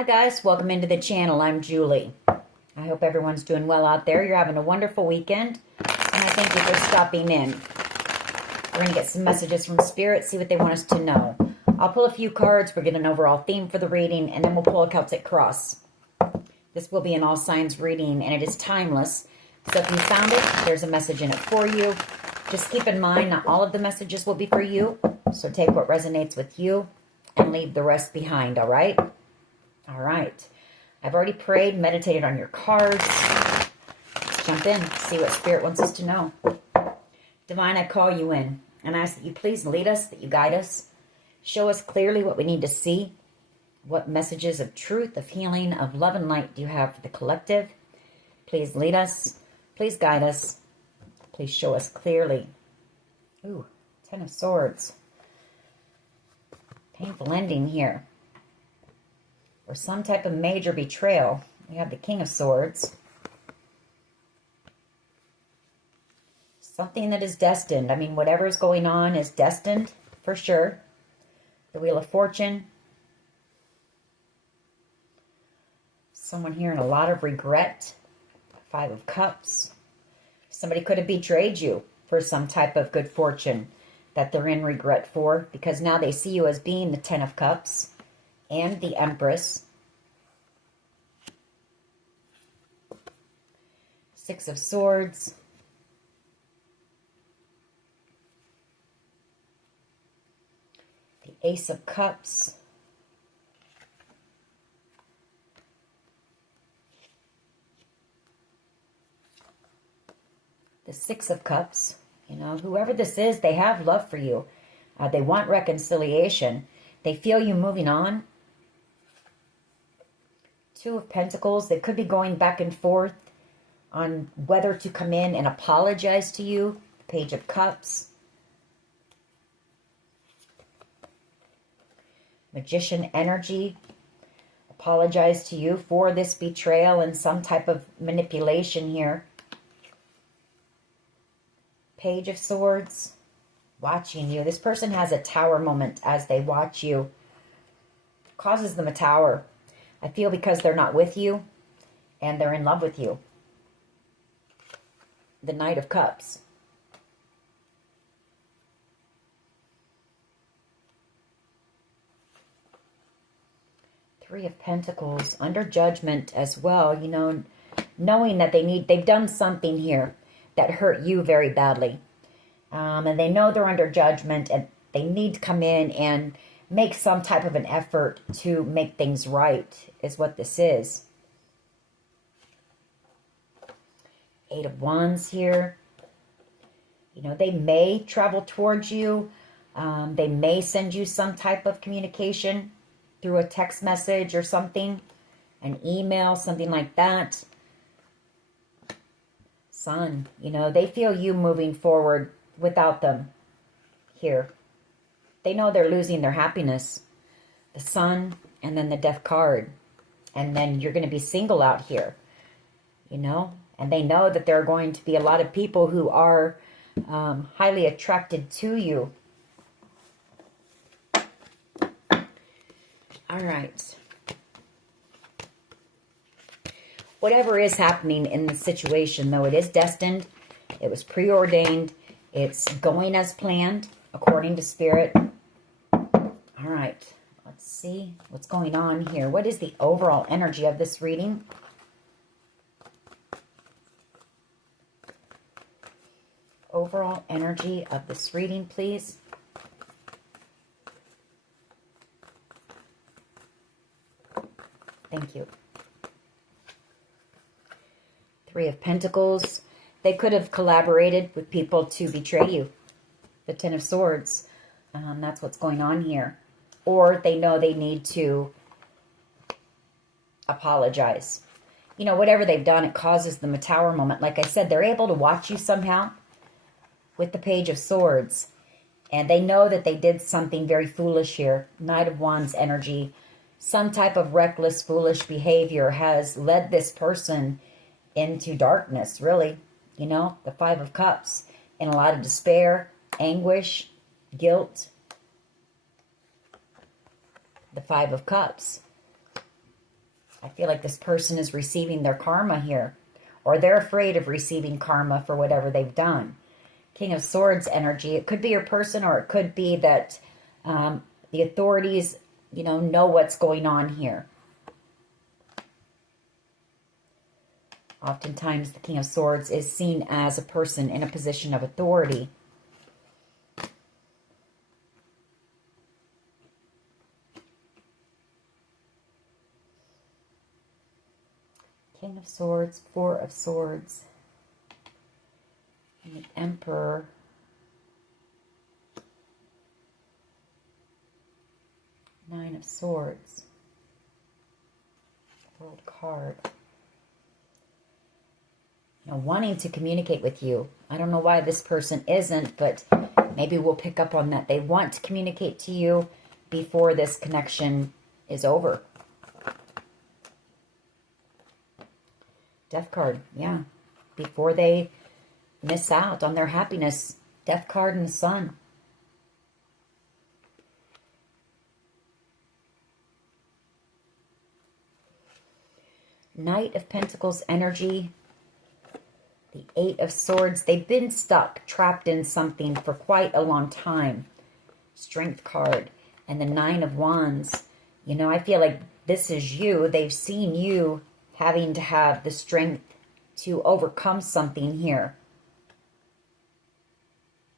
Hi guys, welcome into the channel. I'm Julie. I hope everyone's doing well out there. You're having a wonderful weekend, and I thank you for stopping in. We're going to get some messages from Spirit, see what they want us to know. I'll pull a few cards, we'll get an overall theme for the reading, and then we'll pull a Celtic cross. This will be an all signs reading, and it is timeless. So if you found it, there's a message in it for you. Just keep in mind, not all of the messages will be for you, so take what resonates with you and leave the rest behind, all right? All right. I've already prayed, meditated on your cards. Let's jump in, see what Spirit wants us to know. Divine, I call you in and ask that you please lead us, that you guide us. Show us clearly what we need to see. What messages of truth, of healing, of love and light do you have for the collective? Please lead us. Please guide us. Please show us clearly. Ooh, Ten of Swords. Painful ending here. Or some type of major betrayal. We have the King of Swords. Something that is destined. I mean, whatever is going on is destined, for sure. The Wheel of Fortune. Someone here in a lot of regret. Five of Cups. Somebody could have betrayed you for some type of good fortune that they're in regret for, because now they see you as being the Ten of Cups and the Empress. Six of Swords. The Ace of Cups. The Six of Cups. You know, whoever this is, they have love for you. They want reconciliation. They feel you moving on. Two of Pentacles. They could be going back and forth on whether to come in and apologize to you. Page of Cups. Magician energy. Apologize to you for this betrayal and some type of manipulation here. Page of Swords. Watching you. This person has a tower moment as they watch you. Causes them a tower. I feel because they're not with you and they're in love with you. The Knight of Cups. Three of Pentacles. Under judgment as well. You know, knowing that they've done something here that hurt you very badly. And they know they're under judgment and they need to come in and make some type of an effort to make things right, is what this is. Eight of Wands here. You know, they may travel towards you. They may send you some type of communication through a text message or something, an email, something like that. Sun, you know, they feel you moving forward without them here. They know they're losing their happiness. The Sun and then the Death card. And then you're going to be single out here, you know. And they know that there are going to be a lot of people who are highly attracted to you. All right. Whatever is happening in the situation, though, it is destined. It was preordained. It's going as planned, according to Spirit. All right. Let's see what's going on here. What is the overall energy of this reading? Overall energy of this reading, please. Thank you. Three of Pentacles. They could have collaborated with people to betray you. The Ten of Swords. That's what's going on here. Or they know they need to apologize. You know, whatever they've done, it causes them a tower moment. Like I said, they're able to watch you somehow with the Page of Swords. And they know that they did something very foolish here. Knight of Wands energy. Some type of reckless, foolish behavior has led this person into darkness, really. You know, the Five of Cups. And a lot of despair, anguish, guilt. The Five of Cups. I feel like this person is receiving their karma here, or they're afraid of receiving karma for whatever they've done. King of Swords energy. It could be your person, or it could be that the authorities, know what's going on here. Oftentimes, the King of Swords is seen as a person in a position of authority. King of Swords, Four of Swords, and the Emperor. Nine of Swords. World card. Wanting to communicate with you. I don't know why this person isn't, but maybe we'll pick up on that. They want to communicate to you before this connection is over. Death card, yeah. Before they miss out on their happiness. Death card and the Sun. Knight of Pentacles energy. The Eight of Swords. They've been stuck, trapped in something for quite a long time. Strength card. And the Nine of Wands. I feel like this is you. They've seen you having to have the strength to overcome something here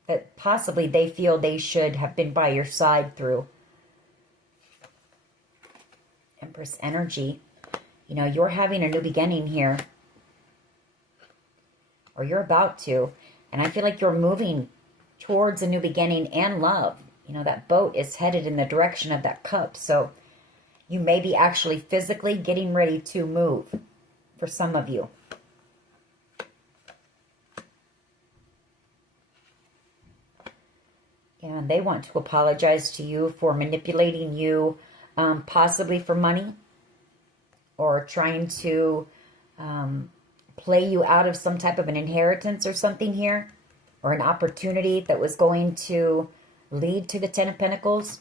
that possibly they feel they should have been by your side through. Empress energy. You're having a new beginning here. Or you're about to. And I feel like you're moving towards a new beginning and love. That boat is headed in the direction of that cup. So you may be actually physically getting ready to move for some of you. And they want to apologize to you for manipulating you, possibly for money, or trying to play you out of some type of an inheritance or something here, or an opportunity that was going to lead to the Ten of Pentacles.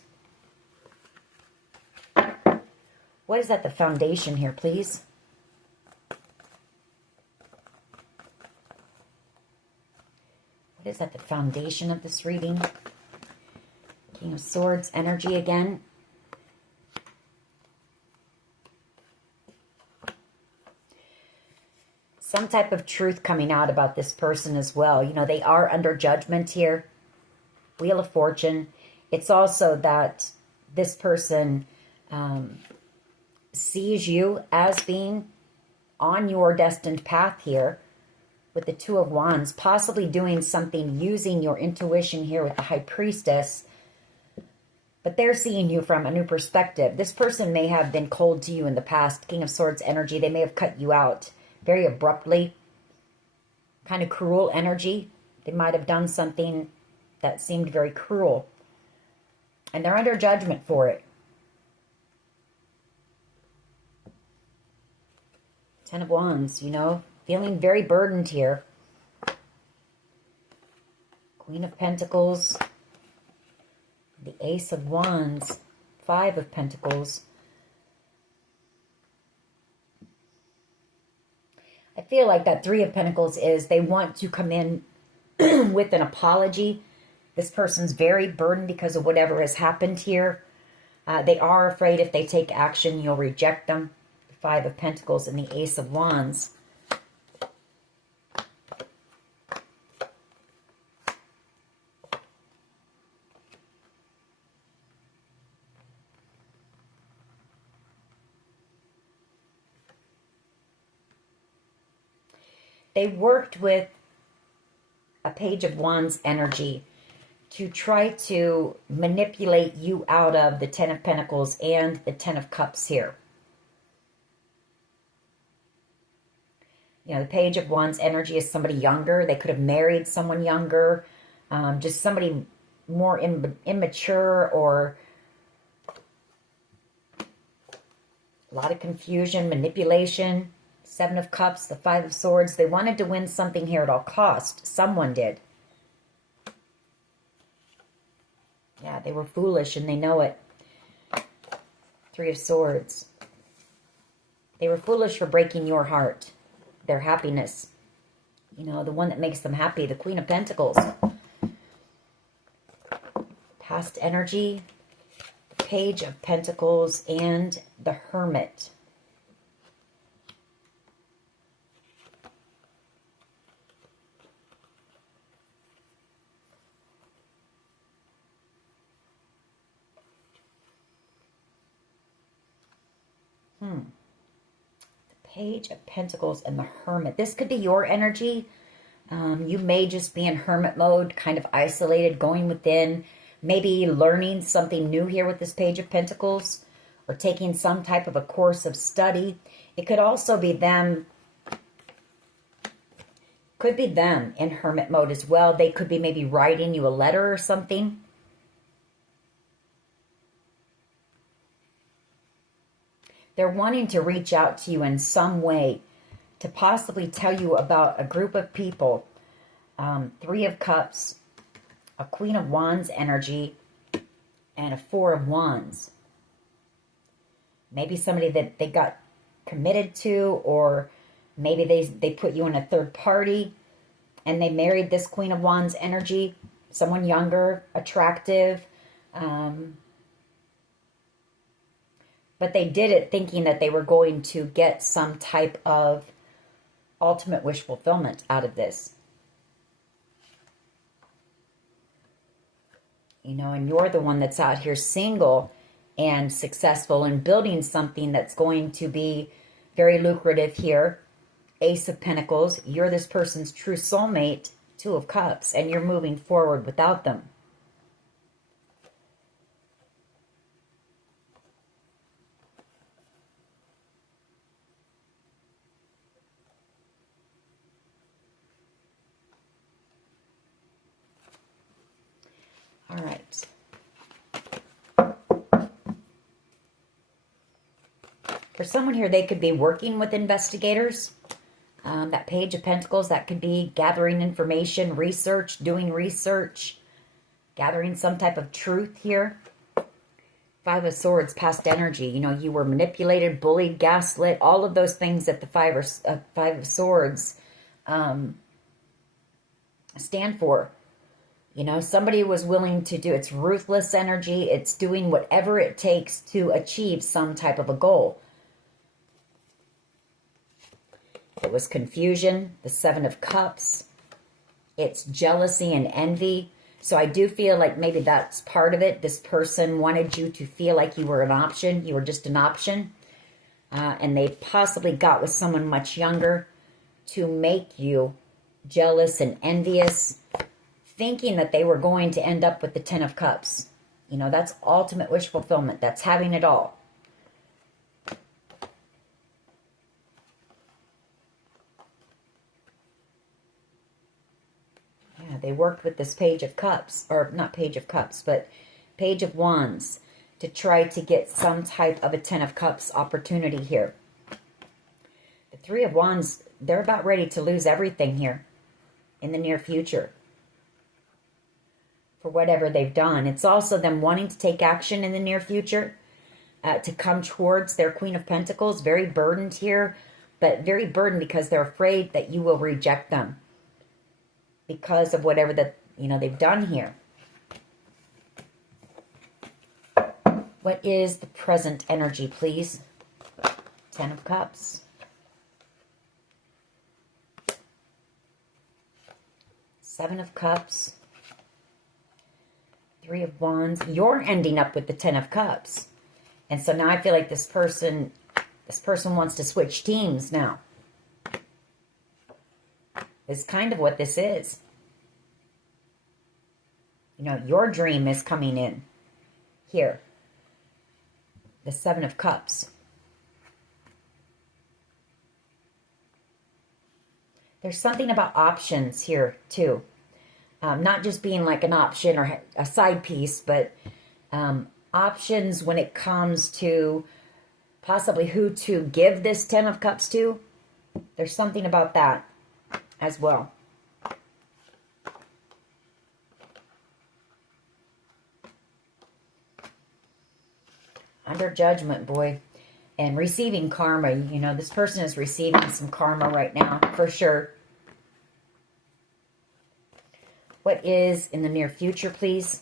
What is at the foundation here, please? What is at the foundation of this reading? King of Swords energy again. Some type of truth coming out about this person as well. They are under judgment here. Wheel of Fortune. It's also that this person sees you as being on your destined path here with the Two of Wands, possibly doing something using your intuition here with the High Priestess. But they're seeing you from a new perspective. This person may have been cold to you in the past. King of Swords energy. They may have cut you out very abruptly. Kind of cruel energy. They might have done something that seemed very cruel. And they're under judgment for it. Ten of Wands, feeling very burdened here. Queen of Pentacles. The Ace of Wands. Five of Pentacles. I feel like that Three of Pentacles is they want to come in with an apology. This person's very burdened because of whatever has happened here. They are afraid if they take action, you'll reject them. The Five of Pentacles and the Ace of Wands. They worked with a Page of Wands energy to try to manipulate you out of the Ten of Pentacles and the Ten of Cups here. The Page of Wands energy is somebody younger. They could have married someone younger. Just somebody more immature, or a lot of confusion, manipulation. Seven of Cups, the Five of Swords. They wanted to win something here at all cost. Someone did. Yeah, they were foolish and they know it. Three of Swords. They were foolish for breaking your heart, their happiness. You know, the one that makes them happy, the Queen of Pentacles. Past energy, the Page of Pentacles, and the Hermit. Page of Pentacles and the Hermit. This could be your energy. You may just be in hermit mode, kind of isolated, going within, maybe learning something new here with this Page of Pentacles, or taking some type of a course of study. It could also be them, in hermit mode as well. They could be maybe writing you a letter or something. They're wanting to reach out to you in some way to possibly tell you about a group of people. Three of Cups, a Queen of Wands energy, and a Four of Wands. Maybe somebody that they got committed to, or maybe they put you in a third party and they married this Queen of Wands energy. Someone younger, attractive, but they did it thinking that they were going to get some type of ultimate wish fulfillment out of this. You know, and you're the one that's out here single and successful and building something that's going to be very lucrative here. Ace of Pentacles, you're this person's true soulmate. Two of Cups, and you're moving forward without them. All right. For someone here, they could be working with investigators. That Page of Pentacles, that could be gathering information, research, doing research, gathering some type of truth here. Five of Swords, past energy. You know, you were manipulated, bullied, gaslit, all of those things that the Five of Swords stand for. You know, somebody was willing to do, it's ruthless energy. It's doing whatever it takes to achieve some type of a goal. It was confusion, the Seven of Cups. It's jealousy and envy. So I do feel like maybe that's part of it. This person wanted you to feel like you were an option. You were just an option. And they possibly got with someone much younger to make you jealous and envious, thinking that they were going to end up with the Ten of Cups. You know, that's ultimate wish fulfillment. That's having it all. Yeah, they worked with this Page of Cups, or not Page of Cups, but Page of Wands, to try to get some type of a Ten of Cups opportunity here. The Three of Wands, they're about ready to lose everything here in the near future for whatever they've done. It's also them wanting to take action in the near future, to come towards their Queen of Pentacles. Very burdened here, but very burdened because they're afraid that you will reject them because of whatever that, you know, they've done here. What is the present energy, please? Ten of Cups. Seven of Cups. Three of Wands. You're ending up with the Ten of Cups. And so now I feel like this person wants to switch teams now. Is kind of what this is. You know, your dream is coming in here. The Seven of Cups. There's something about options here, too. Not just being like an option or a side piece, but options when it comes to possibly who to give this Ten of Cups to. There's something about that as well. Under judgment, boy. and receiving karma. You know, this person is receiving some karma right now, for sure. What is in the near future, please?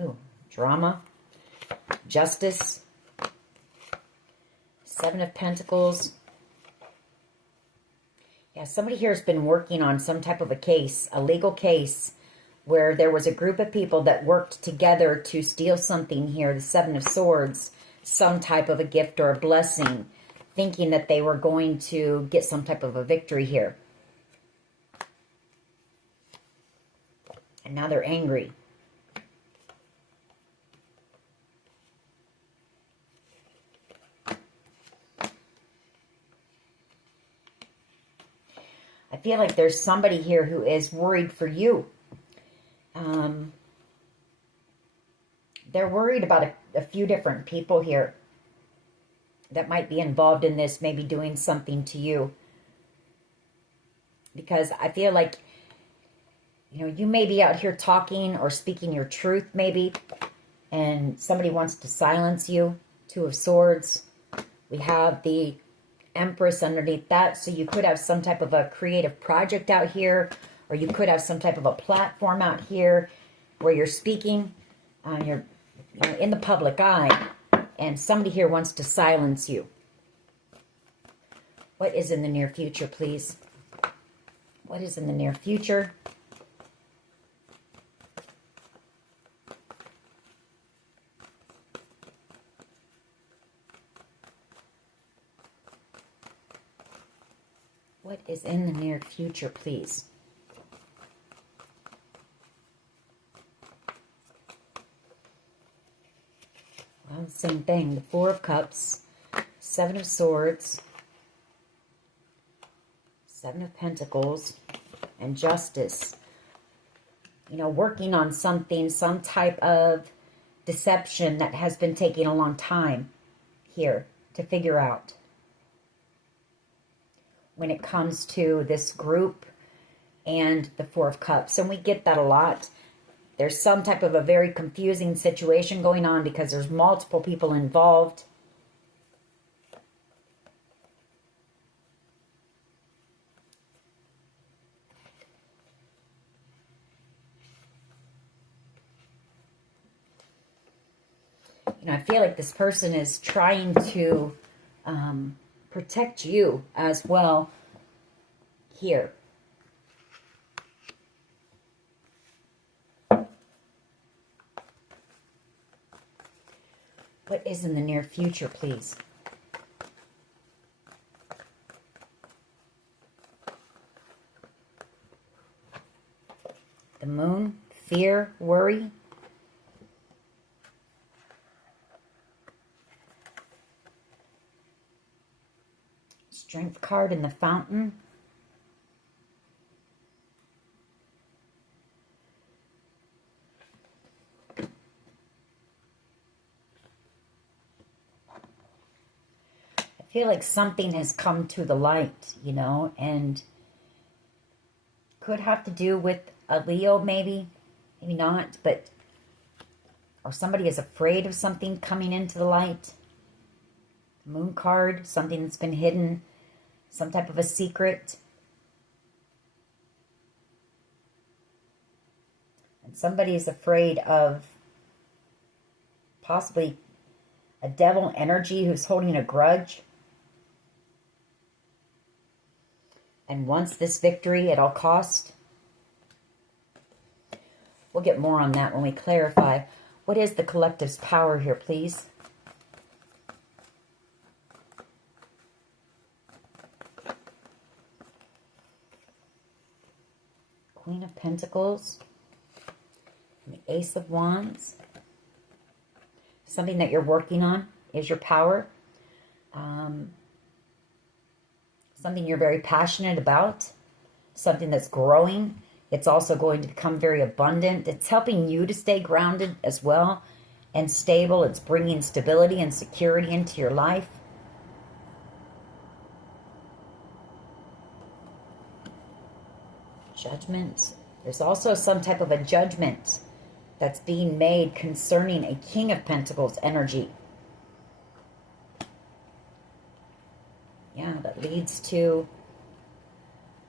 Oh, drama, justice, Seven of Pentacles. Yeah, somebody here has been working on some type of a case, a legal case, where there was a group of people that worked together to steal something here, the Seven of Swords, some type of a gift or a blessing, thinking that they were going to get some type of a victory here. And now they're angry. I feel like there's somebody here who is worried for you. They're worried about a few different people here that might be involved in this, maybe doing something to you. Because I feel like, you know, you may be out here talking or speaking your truth, maybe, and somebody wants to silence you. Two of Swords. We have the Empress underneath that, so you could have some type of a creative project out here, or you could have some type of a platform out here where you're speaking, you're in the public eye, and somebody here wants to silence you. What is in the near future, please? What is in the near future? What is in the near future, please? Well, same thing. The Four of Cups, Seven of Swords, Seven of Pentacles, and Justice. You know, working on something, some type of deception that has been taking a long time here to figure out. When it comes to this group and the Four of Cups. And we get that a lot. There's some type of a very confusing situation going on because there's multiple people involved. You know, I feel like this person is trying to protect you as well here. What is in the near future, please? The Moon, fear, worry. Strength card in the Fountain. I feel like something has come to the light, you know, and could have to do with a Leo, maybe not, but, or somebody is afraid of something coming into the light. Moon card, something that's been hidden, some type of a secret. And somebody is afraid of possibly a devil energy who's holding a grudge and wants this victory at all cost. We'll get more on that when we clarify. What is the collective's power here, please? Queen of Pentacles, and the Ace of Wands. Something that you're working on is your power. Something you're very passionate about. Something that's growing. It's also going to become very abundant. It's helping you to stay grounded as well and stable. It's bringing stability and security into your life. Judgment. There's also some type of a judgment that's being made concerning a King of Pentacles energy. Yeah, that leads to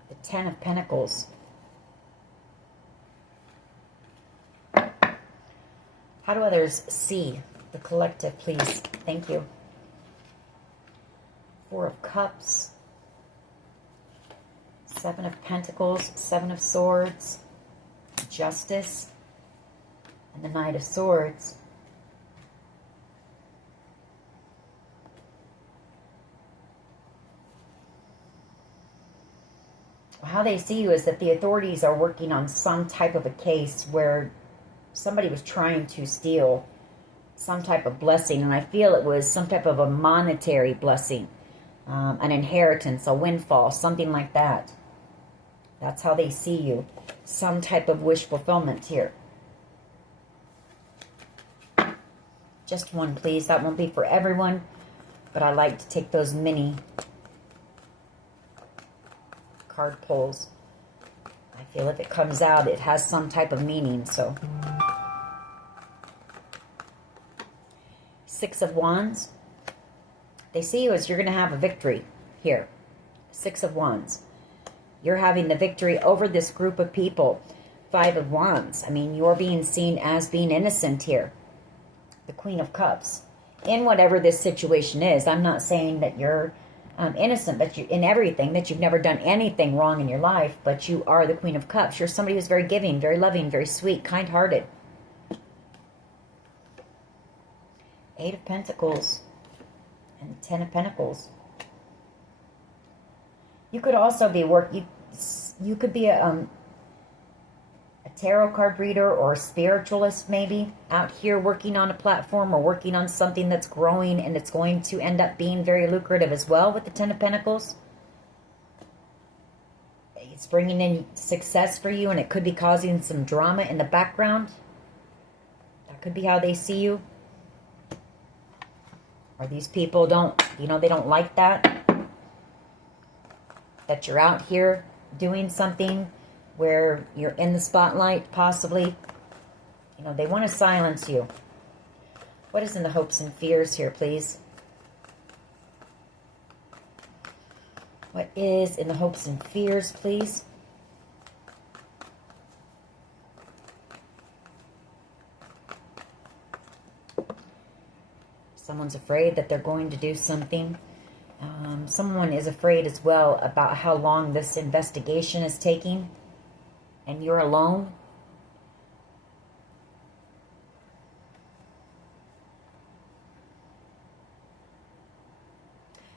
the Ten of Pentacles. How do others see the collective, please? Thank you. Four of Cups. Seven of Pentacles. Seven of Swords. Justice. And the Knight of Swords. How they see you is that the authorities are working on some type of a case where somebody was trying to steal some type of blessing, and I feel it was some type of a monetary blessing, an inheritance, a windfall, something like that. That's how they see you. Some type of wish fulfillment here. Just one, please. That won't be for everyone, but I like to take those mini card pulls. I feel if it comes out, it has some type of meaning, so. Six of Wands. They see you as you're going to have a victory here. Six of Wands. You're having the victory over this group of people. Five of Wands. I mean, you're being seen as being innocent here. The Queen of Cups. In whatever this situation is, I'm not saying that you're innocent, but you in everything, that you've never done anything wrong in your life, but you are the Queen of Cups. You're somebody who's very giving, very loving, very sweet, kind-hearted. Eight of Pentacles and Ten of Pentacles. You could also be you could be a tarot card reader or a spiritualist, maybe, out here working on a platform or working on something that's growing, and it's going to end up being very lucrative as well with the Ten of Pentacles. It's bringing in success for you, and it could be causing some drama in the background. That could be how they see you. Or these people don't, they don't like that. That you're out here doing something where you're in the spotlight, possibly. They want to silence you. What is in the hopes and fears here, please? What is in the hopes and fears, please? Someone's afraid that they're going to do something. Someone is afraid as well about how long this investigation is taking. And you're alone.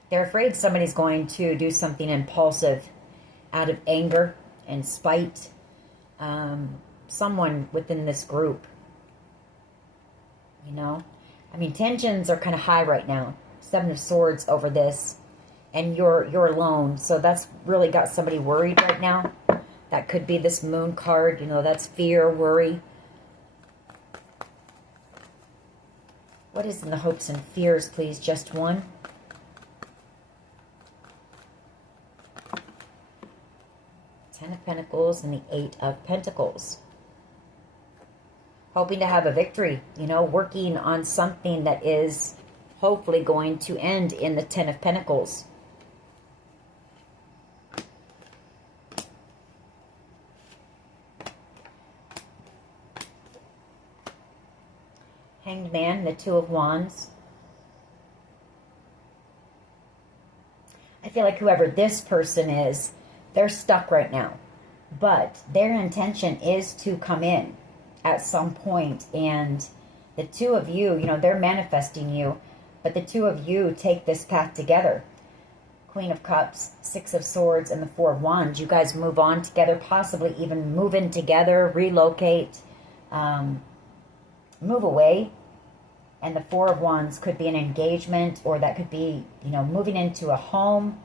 They're afraid somebody's going to do something impulsive out of anger and spite. Someone within this group. I mean, tensions are kind of high right now. Seven of Swords over this. And you're alone. So that's really got somebody worried right now. That could be this Moon card. That's fear, worry. What is in the hopes and fears, please? Just one. Ten of Pentacles and the Eight of Pentacles. Hoping to have a victory. Working on something that is hopefully going to end in the Ten of Pentacles. Hanged Man, the Two of Wands. I feel like whoever this person is, they're stuck right now. But their intention is to come in at some point. And the two of you, they're manifesting you. But the two of you take this path together. Queen of Cups, Six of Swords, and the Four of Wands. You guys move on together, possibly even move in together, relocate, move away. And the Four of Wands could be an engagement, or that could be, moving into a home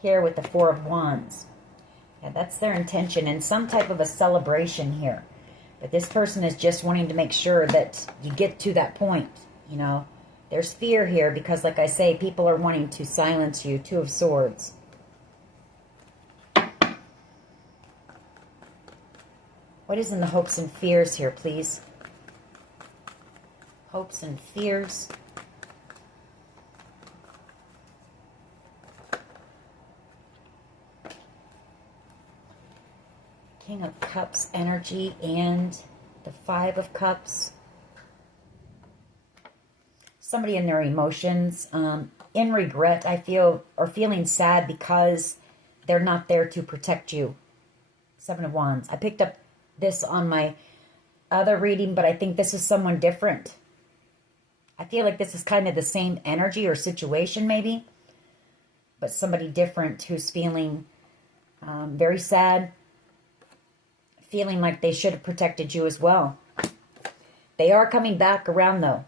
here with the Four of Wands. Yeah, that's their intention, and some type of a celebration here. But this person is just wanting to make sure that you get to that point, There's fear here because, like I say, people are wanting to silence you. Two of Swords. What is in the hopes and fears here, please? hopes and fears. King of Cups energy and the Five of Cups. Somebody in their emotions, in regret, I feel, or feeling sad because they're not there to protect you. Seven of Wands. I picked up this on my other reading, but I think this is someone different. I feel like this is kind of the same energy or situation maybe, but somebody different who's feeling very sad, feeling like they should have protected you as well. They are coming back around though.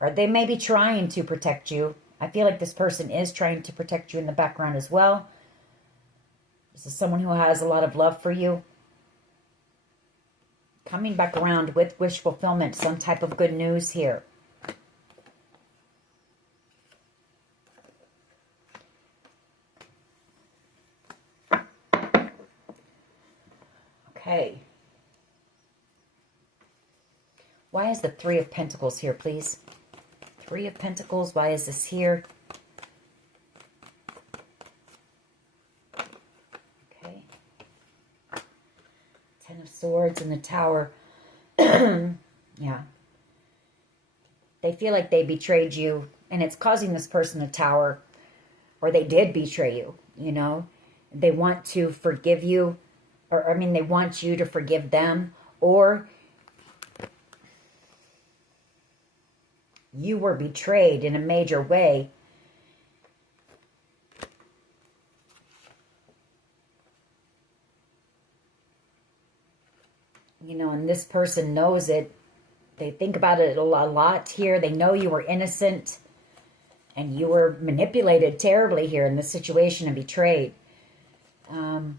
Or they may be trying to protect you. I feel like this person is trying to protect you in the background as well. This is someone who has a lot of love for you. Coming back around with wish fulfillment, some type of good news here. Okay. Why is the Three of Pentacles here, please? Three of Pentacles, why is this here? Okay. Ten of Swords and the Tower. Yeah. They feel like they betrayed you, and it's causing this person a tower, or they did betray you, you know? They want to forgive you, or, I mean, they want you to forgive them, or you were betrayed in a major way. You know, and this person knows it. They think about it a lot here. They know you were innocent and you were manipulated terribly here in this situation and betrayed. You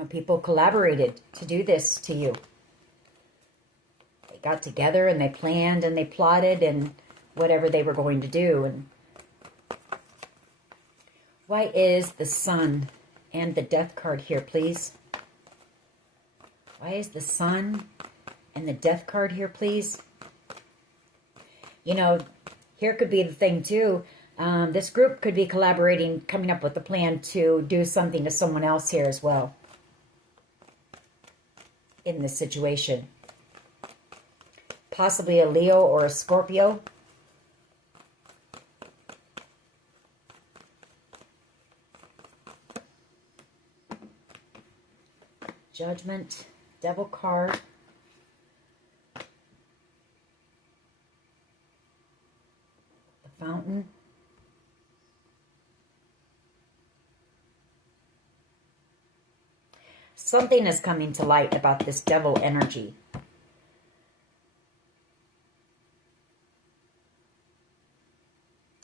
know, people collaborated to do this to you. They got together and they planned and they plotted and whatever they were going to do. And why is the Sun and the Death card here, please? Why is the Sun and the Death card here, please? You know, here could be the thing too. This group could be collaborating, coming up with a plan to do something to someone else here as well. In this situation. Possibly a Leo or a Scorpio. Judgment, Devil card. The Fountain. Something is coming to light about this devil energy.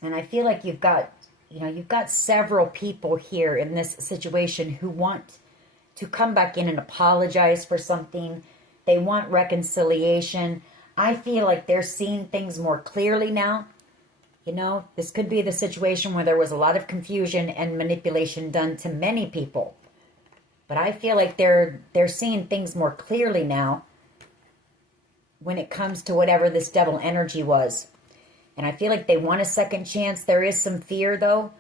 And I feel like you've got several people here in this situation who want to come back in and apologize for something. They want reconciliation. I feel like they're seeing things more clearly now. You know, this could be the situation where there was a lot of confusion and manipulation done to many people. But I feel like they're seeing things more clearly now when it comes to whatever this devil energy was. And I feel like they want a second chance. There is some fear, though.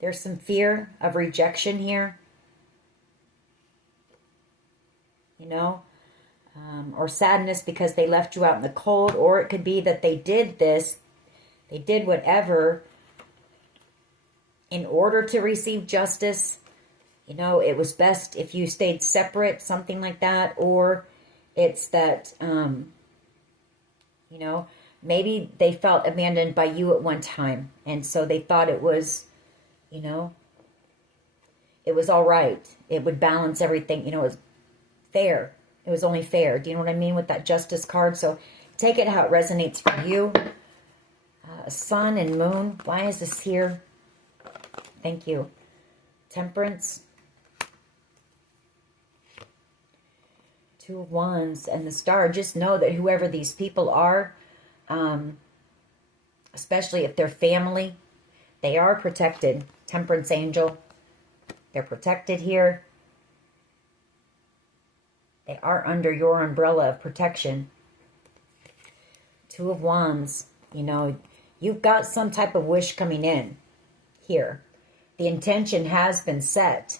There's some fear of rejection here. You know? Or sadness because they left you out in the cold. Or it could be that they did this. They did whatever in order to receive justice. You know, it was best if you stayed separate, something like that. Or it's that, you know, maybe they felt abandoned by you at one time. And so they thought it was, you know, it was all right. It would balance everything. You know, it was fair. It was only fair. Do you know what I mean with that Justice card? So take it how it resonates for you. Sun and Moon. Why is this here? Thank you. Temperance. Two of Wands and the Star. Just know that whoever these people are, especially if they're family, they are protected. Temperance angel. They're protected here. They are under your umbrella of protection. Two of Wands. You know, you've got some type of wish coming in here. The intention has been set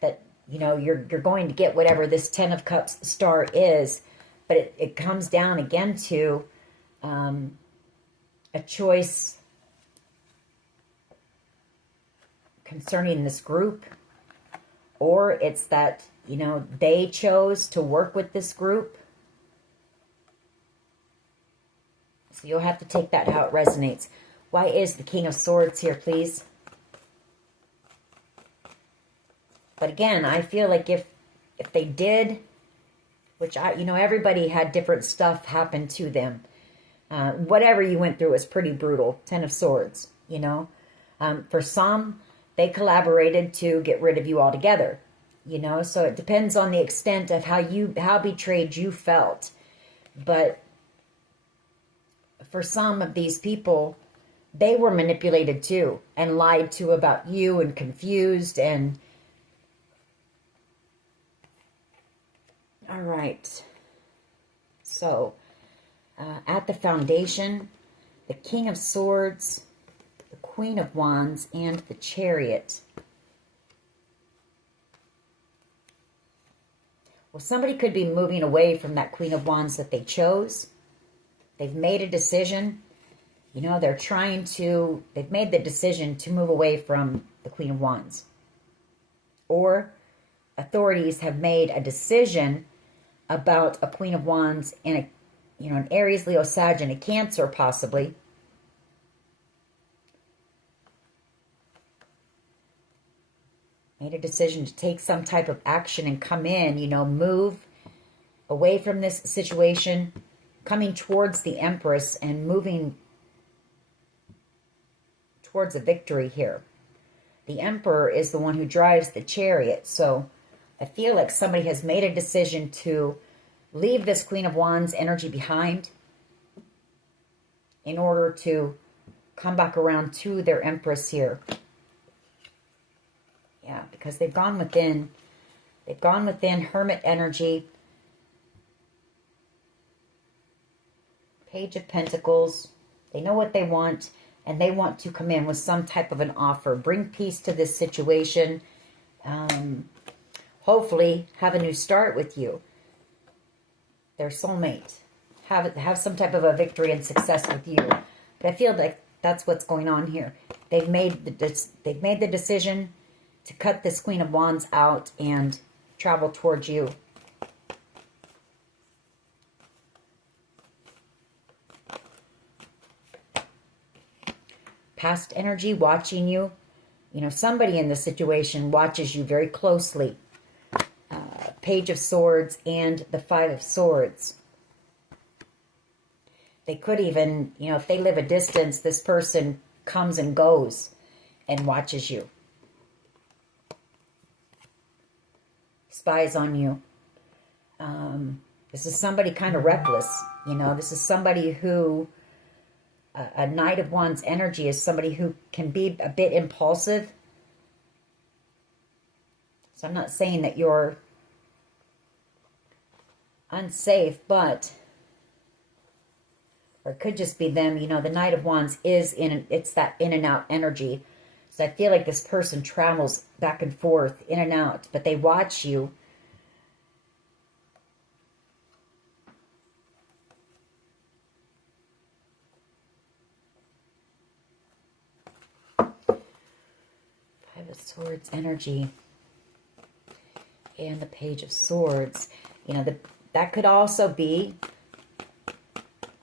that, you know, you're going to get whatever this Ten of Cups star is. But it comes down again to a choice concerning this group. Or it's that, you know, they chose to work with this group. So you'll have to take that how it resonates. Why is the King of Swords here, please? But again, I feel like if they did, which you know, everybody had different stuff happen to them. Whatever you went through was pretty brutal. Ten of Swords, you know. For some, they collaborated to get rid of you altogether, you know. So it depends on the extent of how betrayed you felt. But for some of these people, they were manipulated too and lied to about you and confused and... All right. So, at the foundation, the King of Swords, the Queen of Wands, and the Chariot. Well, somebody could be moving away from that Queen of Wands that they chose. They've made a decision. You know, they've made the decision to move away from the Queen of Wands. Or authorities have made a decision about a Queen of Wands and a, you know, an Aries, Leo, Sag, and a Cancer possibly. Made a decision to take some type of action and come in, you know, move away from this situation, coming towards the Empress and moving towards a victory here. The Emperor is the one who drives the Chariot, so I feel like somebody has made a decision to leave this Queen of Wands energy behind in order to come back around to their Empress here. Yeah, because they've gone within. They've gone within Hermit energy. Page of Pentacles. They know what they want, and they want to come in with some type of an offer. Bring peace to this situation. Hopefully have a new start with you. Their soulmate. Have some type of a victory and success with you. But I feel like that's what's going on here. They've made the decision to cut this Queen of Wands out and travel towards you. Past energy watching you. You know, somebody in this situation watches you very closely. Page of Swords and the Five of Swords. They could even, you know, if they live a distance, this person comes and goes and watches you. Spies on you. This is somebody kind of reckless. You know, this is somebody who, a Knight of Wands energy is somebody who can be a bit impulsive. So I'm not saying that you're unsafe, but, or it could just be them. You know, the Knight of Wands is it's that in and out energy. So I feel like this person travels back and forth, in and out, but they watch you. Five of Swords energy. And the Page of Swords. You know, that could also be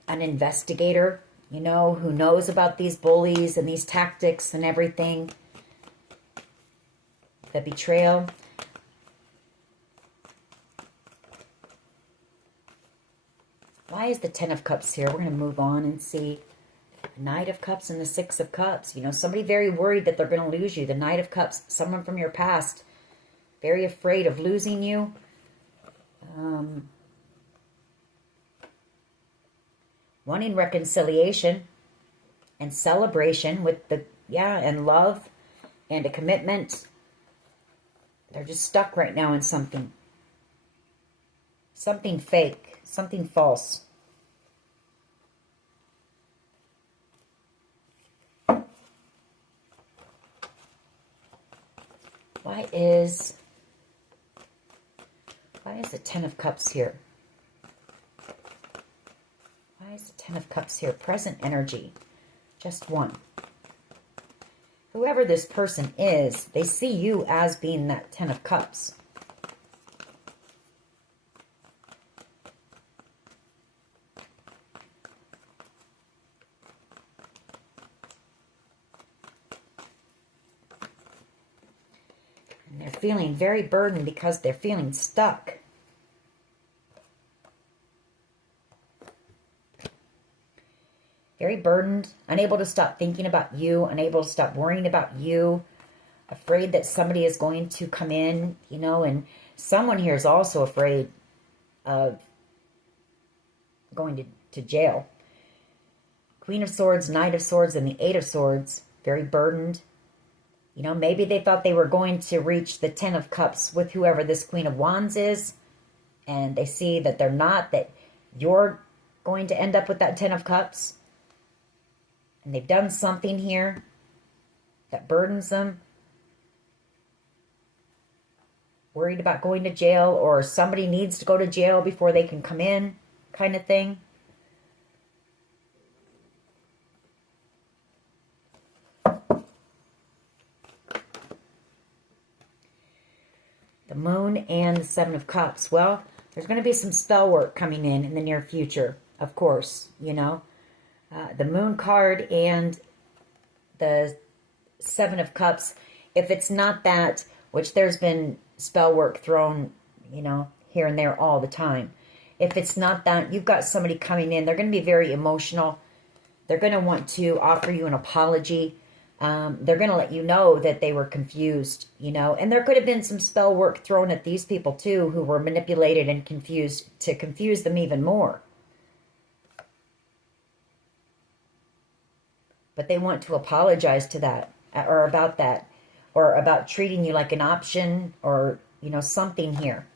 an investigator, you know, who knows about these bullies and these tactics and everything. The betrayal. Why is the Ten of Cups here? We're going to move on and see. Knight of Cups and the Six of Cups. You know, somebody very worried that they're going to lose you. The Knight of Cups, someone from your past, very afraid of losing you. Wanting reconciliation and celebration with and love and a commitment. They're just stuck right now in something. Something fake, something false. Why is the Ten of Cups here? Why is the Ten of Cups here? Present energy. Just one. Whoever this person is, they see you as being that Ten of Cups. And they're feeling very burdened because they're feeling stuck. Very burdened, unable to stop thinking about you, unable to stop worrying about you, afraid that somebody is going to come in, you know, and someone here is also afraid of going to jail. Queen of Swords, Knight of Swords, and the Eight of Swords, very burdened. You know, maybe they thought they were going to reach the Ten of Cups with whoever this Queen of Wands is, and they see that they're not, that you're going to end up with that Ten of Cups. And they've done something here that burdens them. Worried about going to jail, or somebody needs to go to jail before they can come in, kind of thing. The Moon and the Seven of Cups. Well, there's going to be some spell work coming in the near future, of course, you know. The Moon card and the Seven of Cups, if it's not that, which there's been spell work thrown, you know, here and there all the time. If it's not that, you've got somebody coming in. They're going to be very emotional. They're going to want to offer you an apology. They're going to let you know that they were confused, you know. And there could have been some spell work thrown at these people, too, who were manipulated and confused to confuse them even more. But they want to apologize to that, or about that, or about treating you like an option, or, you know, something here,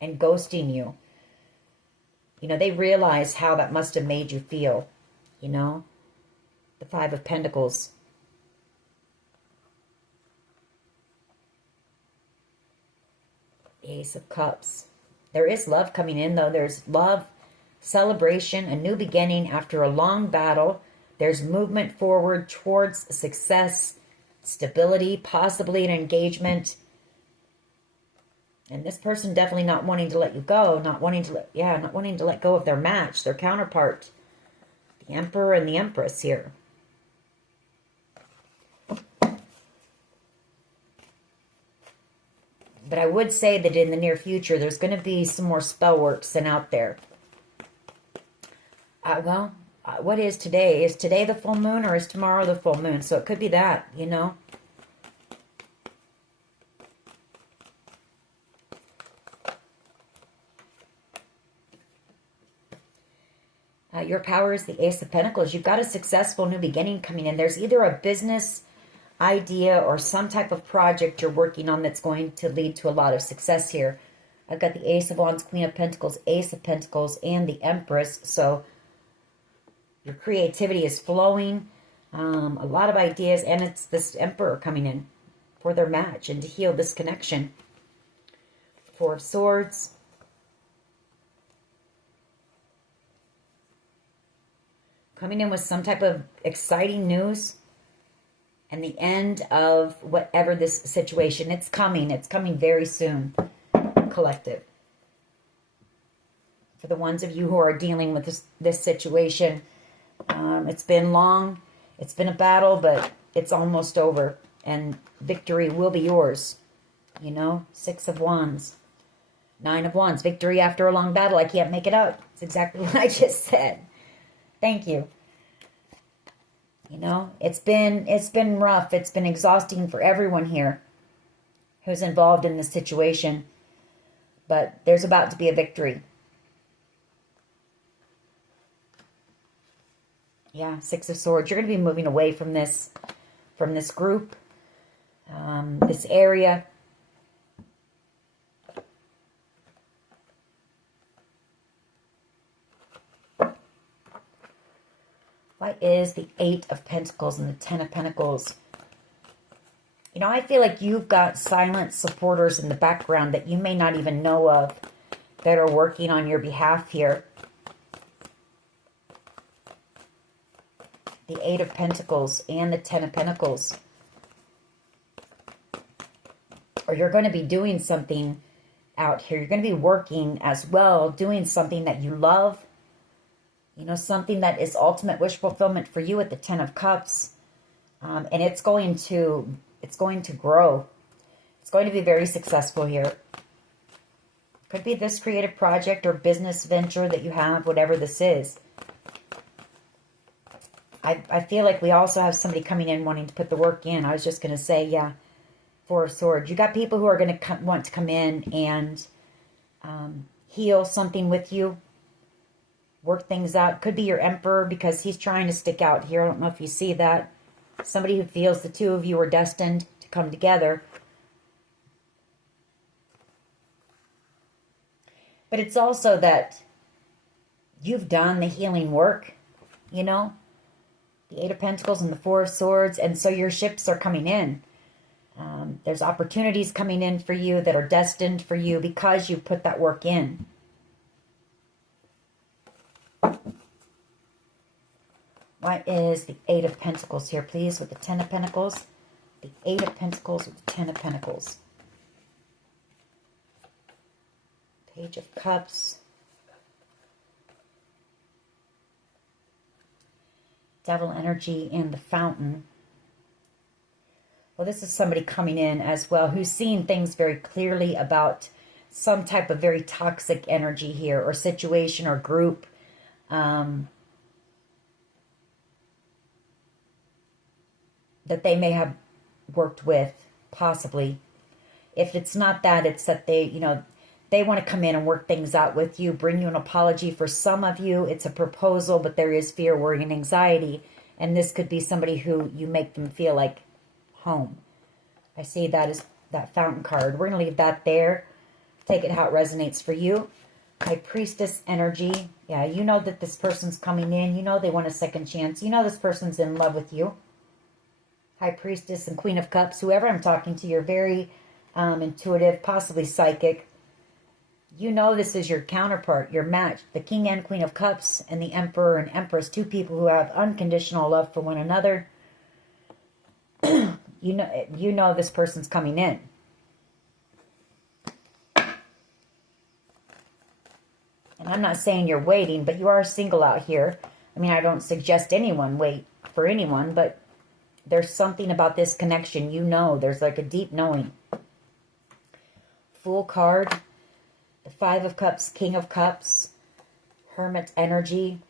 and ghosting you. You know, they realize how that must have made you feel, you know. The Five of Pentacles. The Ace of Cups. There is love coming in, though. There's love, celebration, a new beginning after a long battle. There's movement forward towards success, stability, possibly an engagement. And this person definitely not wanting to let you go, not wanting to let go of their match, their counterpart. The Emperor and the Empress here. But I would say that in the near future, there's going to be some more spell work sent out there. What is today? Is today the full moon, or is tomorrow the full moon? So it could be that, you know. Your power is the Ace of Pentacles. You've got a successful new beginning coming in. There's either a business idea or some type of project you're working on that's going to lead to a lot of success here. I've got the Ace of Wands, Queen of Pentacles, Ace of Pentacles, and the Empress. So your creativity is flowing. A lot of ideas. And it's this Emperor coming in for their match and to heal this connection. Four of Swords. Coming in with some type of exciting news. And the end of whatever this situation. It's coming. It's coming very soon. Collective. For the ones of you who are dealing with this situation. It's been long. It's been a battle, but it's almost over. And victory will be yours. You know, Six of Wands. Nine of Wands. Victory after a long battle. I can't make it up. It's exactly what I just said. Thank you. You know, it's been rough. It's been exhausting for everyone here who's involved in this situation. But there's about to be a victory. Yeah, Six of Swords. You're going to be moving away from this group, this area. Why is the Eight of Pentacles and the Ten of Pentacles? You know, I feel like you've got silent supporters in the background that you may not even know of that are working on your behalf here. The Eight of Pentacles and the Ten of Pentacles. Or you're going to be doing something out here. You're going to be working as well, doing something that you love. You know, something that is ultimate wish fulfillment for you at the Ten of Cups. And it's going to grow. It's going to be very successful here. Could be this creative project or business venture that you have, whatever this is. I feel like we also have somebody coming in wanting to put the work in. I was just going to say, yeah, Four of Swords. You got people who are going to want to come in and heal something with you. Work things out. Could be your Emperor because he's trying to stick out here. I don't know if you see that. Somebody who feels the two of you are destined to come together. But it's also that you've done the healing work, you know. The Eight of Pentacles and the Four of Swords. And so your ships are coming in. There's opportunities coming in for you that are destined for you because you put that work in. Why is the Eight of Pentacles here, please, with the Ten of Pentacles? The Eight of Pentacles with the Ten of Pentacles. Page of Cups. Devil energy and the Fountain. Well, this is somebody coming in as well who's seeing things very clearly about some type of very toxic energy here or situation or group. That they may have worked with, possibly. If it's not that, it's that they, you know, they want to come in and work things out with you, bring you an apology. For some of you, it's a proposal, but there is fear, worry, and anxiety. And this could be somebody who you make them feel like home. I see that as that Fountain card. We're going to leave that there. Take it how it resonates for you. High Priestess energy. Yeah, you know that this person's coming in. You know they want a second chance. You know this person's in love with you. High Priestess and Queen of Cups. Whoever I'm talking to, you're very intuitive, possibly psychic. You know this is your counterpart, your match. The King and Queen of Cups and the Emperor and Empress. Two people who have unconditional love for one another. You know this person's coming in. And I'm not saying you're waiting, but you are single out here. I mean, I don't suggest anyone wait for anyone, but there's something about this connection. You know, there's like a deep knowing. Fool card. The Five of Cups, King of Cups. Hermit energy.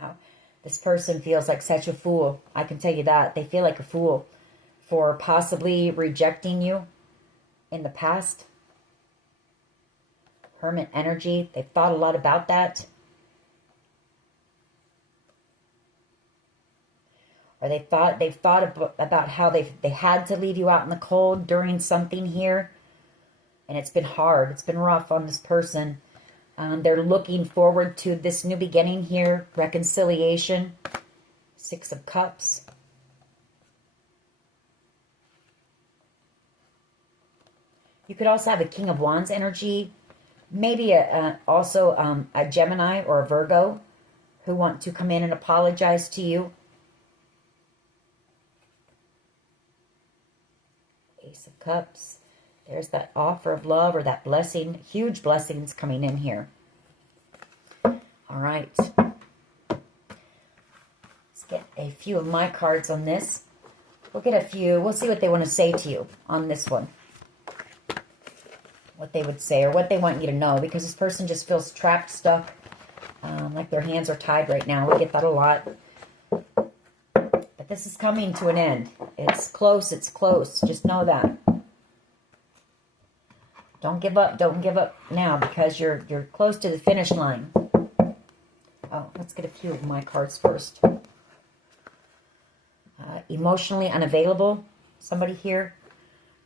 Wow. This person feels like such a fool. I can tell you that. They feel like a fool for possibly rejecting you in the past. Hermit energy. They've thought a lot about that. Or they've thought about how they had to leave you out in the cold during something here. And it's been hard. It's been rough on this person. They're looking forward to this new beginning here. Reconciliation. Six of Cups. You could also have a King of Wands energy. Maybe also a Gemini or a Virgo who want to come in and apologize to you. Ace of Cups. There's that offer of love or that blessing. Huge blessings coming in here. All right. Let's get a few of my cards on this. We'll get a few. We'll see what they want to say to you on this one. What they would say or what they want you to know. Because this person just feels trapped, stuck. Like their hands are tied right now. We get that a lot. But this is coming to an end. It's close. It's close. Just know that. Don't give up. Don't give up now because you're close to the finish line. Oh, let's get a few of my cards first. Emotionally unavailable. Somebody here.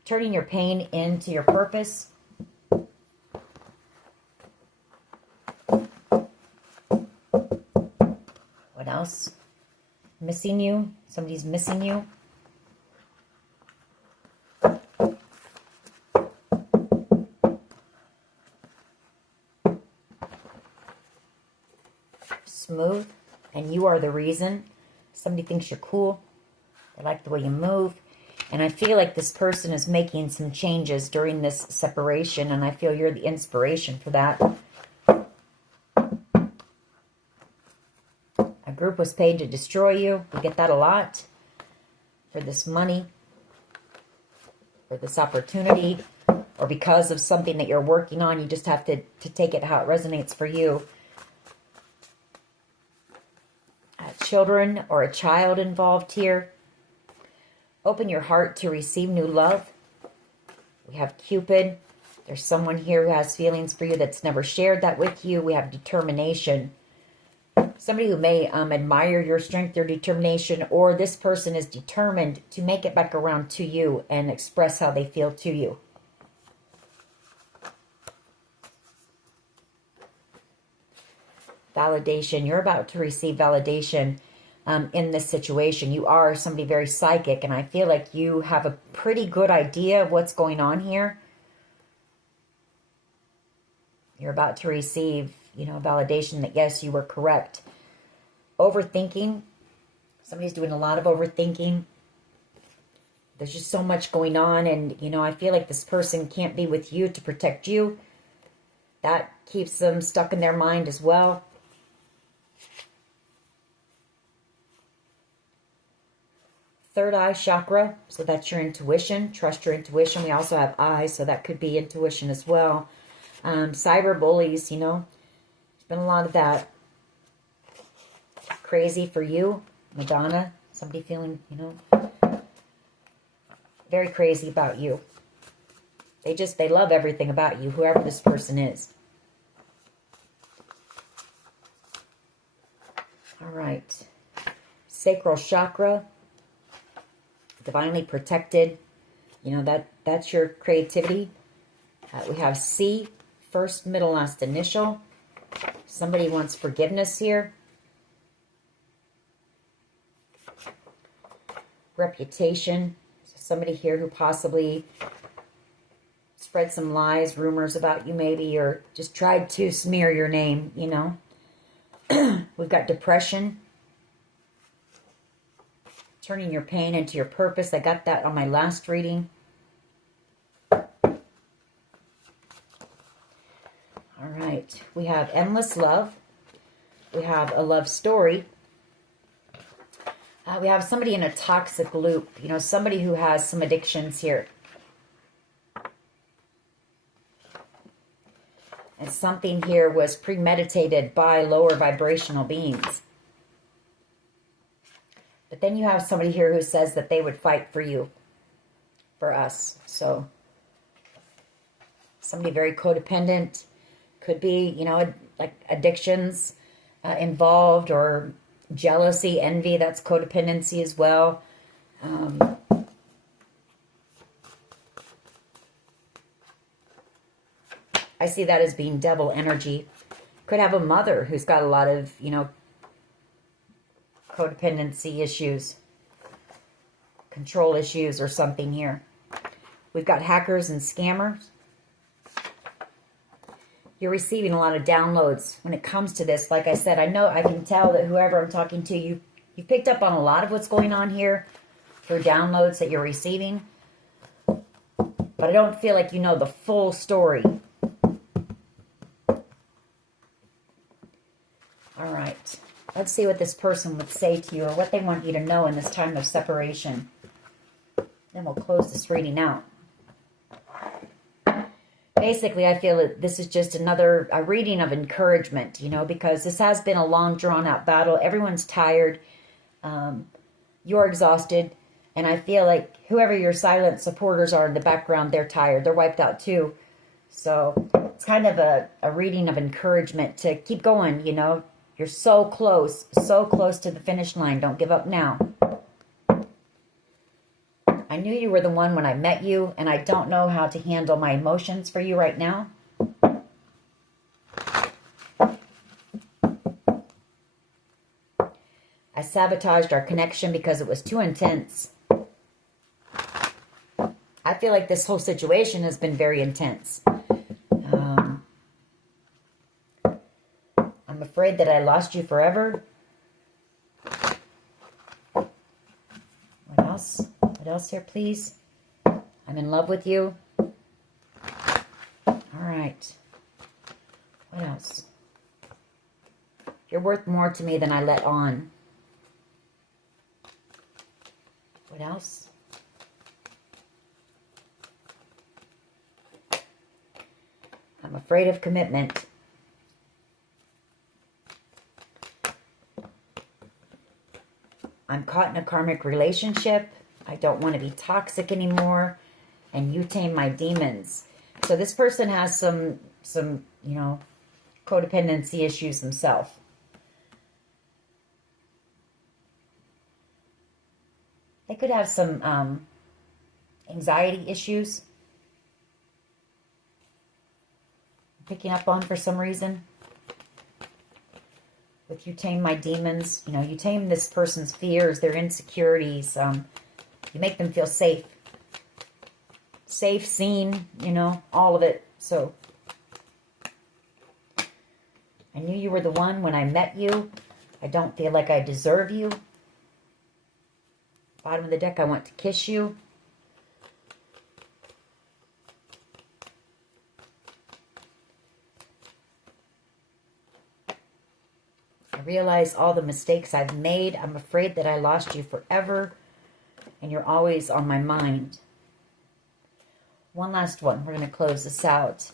Turning your pain into your purpose. What else? else missing you. Somebody's missing you. Smooth, and you are the reason. Somebody thinks you're cool. They like the way you move. And I feel like this person is making some changes during this separation, and I feel you're the inspiration for that. A group was paid to destroy you. We get that a lot. For this money, for this opportunity, or because of something that you're working on. You just have to take it how it resonates for you. Children or a child involved here. Open your heart to receive new love. We have Cupid. There's someone here who has feelings for you that's never shared that with you. We have determination. Somebody who may admire your strength, your determination, or this person is determined to make it back around to you and express how they feel to you. Validation. You're about to receive validation in this situation. You are somebody very psychic, and I feel like you have a pretty good idea of what's going on here. You're about to receive, validation that, yes, you were correct. Overthinking. Somebody's doing a lot of overthinking. There's just so much going on, and, I feel like this person can't be with you to protect you. That keeps them stuck in their mind as well. Third eye chakra, so that's your intuition. Trust your intuition. We also have eyes, so that could be intuition as well. Cyber bullies, there's been a lot of that. Crazy for you, Madonna. Somebody feeling, very crazy about you. They love everything about you, whoever this person is. All right. Sacral chakra. Divinely protected. That's your creativity. We have C, first, middle, last initial. Somebody wants forgiveness here. Reputation. Somebody here who possibly spread some lies, rumors about you maybe, or just tried to smear your name, We've got depression. Turning your pain into your purpose. I got that on my last reading. All right. We have endless love. We have a love story. We have somebody in a toxic loop. Somebody who has some addictions here. And something here was premeditated by lower vibrational beings. But then you have somebody here who says that they would fight for you, for us. So, somebody very codependent. Could be, like addictions involved, or jealousy, envy. That's codependency as well. I see that as being devil energy. Could have a mother who's got a lot of, codependency issues, control issues, or something here. We've got hackers and scammers. You're receiving a lot of downloads when it comes to this. Like I said, I can tell that whoever I'm talking to, you picked up on a lot of what's going on here through downloads that you're receiving. But I don't feel like you know the full story. All right. Let's see what this person would say to you, or what they want you to know in this time of separation. Then we'll close this reading out. Basically, I feel that this is just a reading of encouragement, because this has been a long, drawn-out battle. Everyone's tired. You're exhausted. And I feel like whoever your silent supporters are in the background, they're tired. They're wiped out too. So it's kind of a reading of encouragement to keep going, You're so close to the finish line. Don't give up now. I knew you were the one when I met you, and I don't know how to handle my emotions for you right now. I sabotaged our connection because it was too intense. I feel like this whole situation has been very intense. I'm afraid that I lost you forever. What else? What else here, please? I'm in love with you. All right. What else? You're worth more to me than I let on. What else? I'm afraid of commitment. I'm caught in a karmic relationship. I don't want to be toxic anymore. And you tame my demons. So this person has some codependency issues themselves. They could have some anxiety issues. Picking up on for some reason. With you tame my demons, you tame this person's fears, their insecurities. You make them feel safe. Safe, seen, all of it. So, I knew you were the one when I met you. I don't feel like I deserve you. Bottom of the deck, I want to kiss you. I realize all the mistakes I've made. I'm afraid that I lost you forever. And you're always on my mind. One last one. We're going to close this out.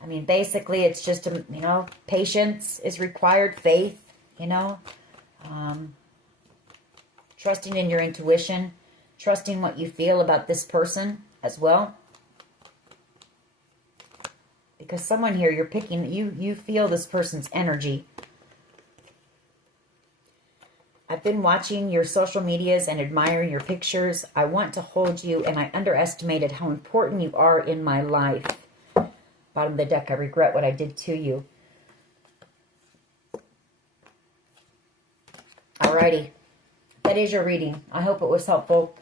I mean, basically, it's just, patience is required. Faith, trusting in your intuition. Trusting what you feel about this person as well. Because someone here, you're picking, you feel this person's energy. I've been watching your social medias and admiring your pictures. I want to hold you, and I underestimated how important you are in my life. Bottom of the deck, I regret what I did to you. Alrighty. That is your reading. I hope it was helpful.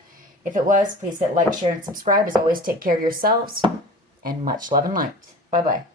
If it was, please hit like, share, and subscribe. As always, take care of yourselves, and much love and light. Bye-bye.